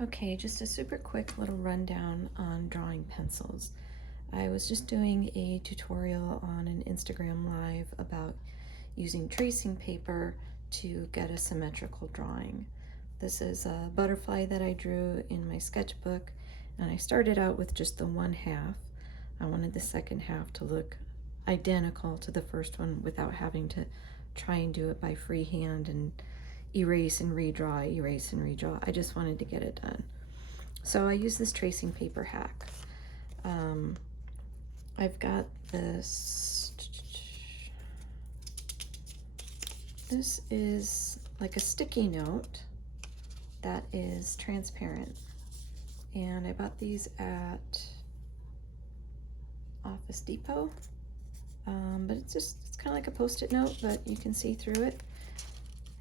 Okay, just a super quick little rundown on drawing pencils. I was just doing a tutorial on an Instagram Live about using tracing paper to get a symmetrical drawing. This is a butterfly that I drew in my sketchbook, and I started out with just the one half. I wanted the second half to look identical to the first one without having to try and do it by freehand and erase and redraw, erase and redraw. I just wanted to get it done. So I use this tracing paper hack. I've got this. This is like a sticky note that is transparent. And I bought these at Office Depot. But it's kind of like a Post-it note, but you can see through it.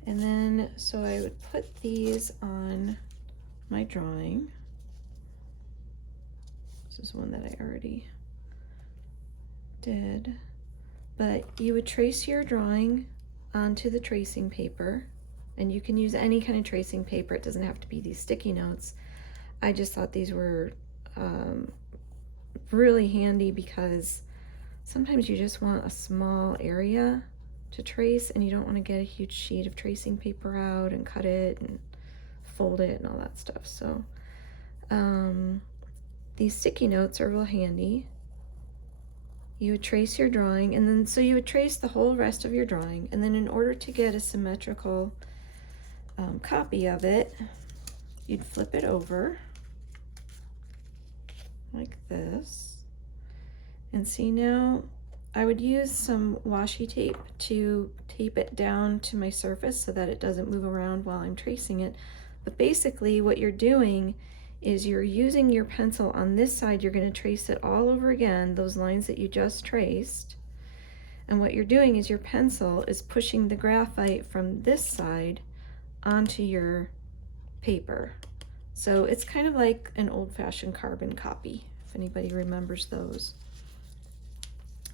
And then, so I would put these on my drawing. This is one that I already did. But you would trace your drawing onto the tracing paper, and you can use any kind of tracing paper. It doesn't have to be these sticky notes. I just thought these were really handy because sometimes you just want a small area to trace and you don't want to get a huge sheet of tracing paper out and cut it and fold it and all that stuff. So these sticky notes are real handy. You would trace your drawing, and then so you would trace the whole rest of your drawing, and then in order to get a symmetrical copy of it, you'd flip it over like this. And see, now I would use some washi tape to tape it down to my surface so that it doesn't move around while I'm tracing it. But basically what you're doing is you're using your pencil on this side. You're going to trace it all over again, those lines that you just traced. And what you're doing is your pencil is pushing the graphite from this side onto your paper. So it's kind of like an old-fashioned carbon copy, if anybody remembers those.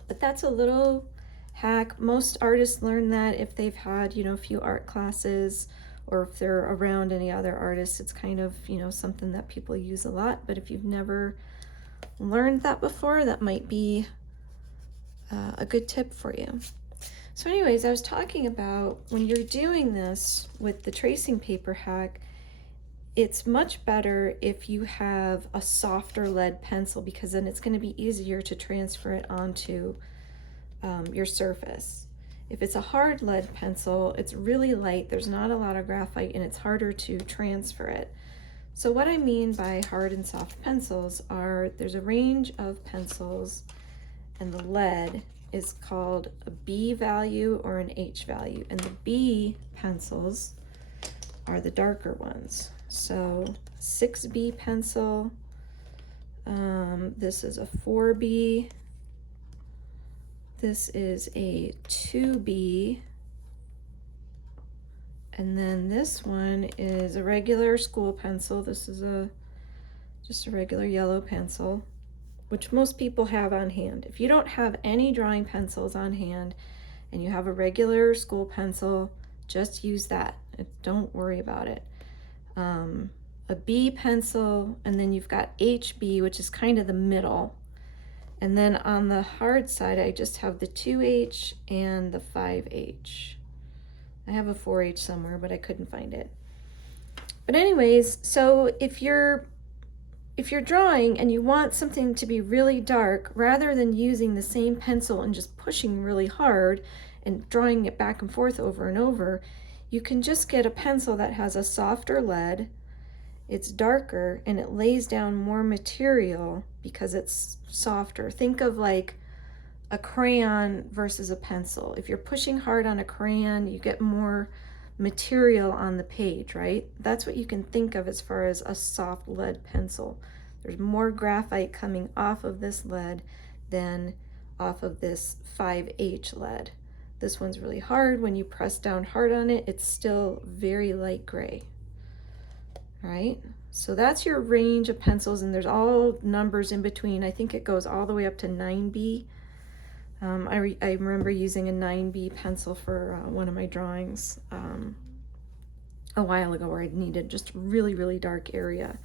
But that's a little hack. Most artists learn that if they've had, a few art classes, or if they're around any other artists. It's kind of, something that people use a lot. But if you've never learned that before, that might be a good tip for you. So anyways, I was talking about when you're doing this with the tracing paper hack, it's much better if you have a softer lead pencil, because then it's going to be easier to transfer it onto your surface. If it's a hard lead pencil, it's really light, there's not a lot of graphite, and it's harder to transfer it. So what I mean by hard and soft pencils are, there's a range of pencils, and the lead is called a B value or an H value, and the B pencils are the darker ones. So 6B pencil, this is a 4B, this is a 2B, and then this one is a regular school pencil. This is just a regular yellow pencil, which most people have on hand. If you don't have any drawing pencils on hand and you have a regular school pencil, just use that. Don't worry about it. A B pencil, and then you've got HB, which is kind of the middle. And then on the hard side, I just have the 2H and the 5H. I have a 4H somewhere, but I couldn't find it. But anyways, so if you're drawing and you want something to be really dark, rather than using the same pencil and just pushing really hard and drawing it back and forth over and over, you can just get a pencil that has a softer lead. It's darker and it lays down more material because it's softer. Think of like a crayon versus a pencil. If you're pushing hard on a crayon, you get more material on the page, right? That's what you can think of as far as a soft lead pencil. There's more graphite coming off of this lead than off of this 5H lead. This one's really hard. When you press down hard on it, it's still very light gray. All right, so that's your range of pencils, and there's all numbers in between. I think it goes all the way up to 9B. I remember using a 9B pencil for one of my drawings. a while ago where I needed just really, really dark area.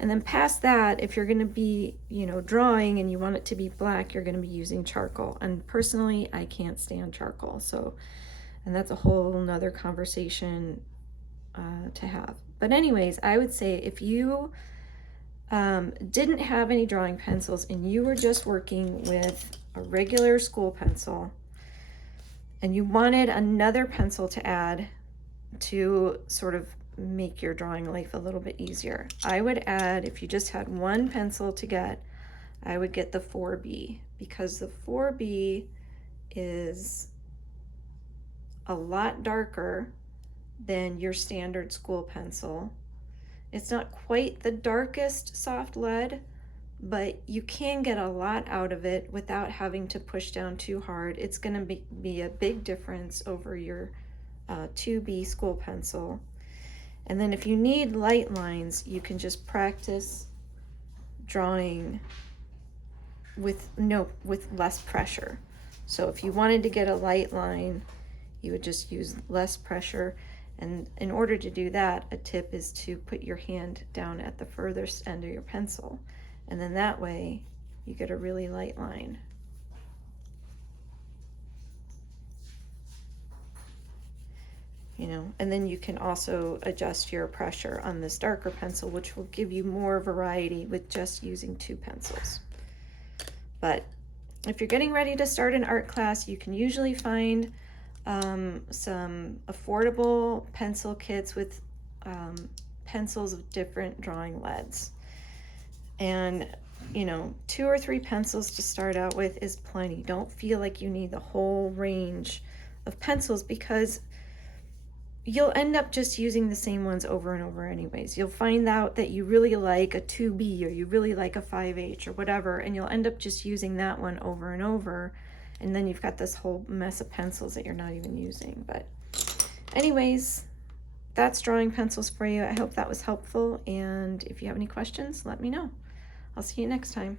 And then past that, if you're going to be, you know, drawing and you want it to be black, you're going to be using charcoal. And personally, I can't stand charcoal. So, and that's a whole nother conversation to have. But anyways, I would say if you didn't have any drawing pencils and you were just working with a regular school pencil and you wanted another pencil to add to sort of make your drawing life a little bit easier, I would add, if you just had one pencil to get, I would get the 4B, because the 4B is a lot darker than your standard school pencil. It's not quite the darkest soft lead, but you can get a lot out of it without having to push down too hard. It's going to be a big difference over your 2B school pencil. And then if you need light lines, you can just practice drawing with less pressure. So if you wanted to get a light line, you would just use less pressure. And in order to do that, a tip is to put your hand down at the furthest end of your pencil. And then that way you get a really light line. You know, and then you can also adjust your pressure on this darker pencil, which will give you more variety with just using two pencils. But if you're getting ready to start an art class, you can usually find some affordable pencil kits with pencils of different drawing leads. And, you know, 2 or 3 pencils to start out with is plenty. Don't feel like you need the whole range of pencils, because you'll end up just using the same ones over and over anyways. You'll find out that you really like a 2B or you really like a 5H or whatever, and you'll end up just using that one over and over. And then you've got this whole mess of pencils that you're not even using. But anyways, that's drawing pencils for you. I hope that was helpful. And if you have any questions, let me know. I'll see you next time.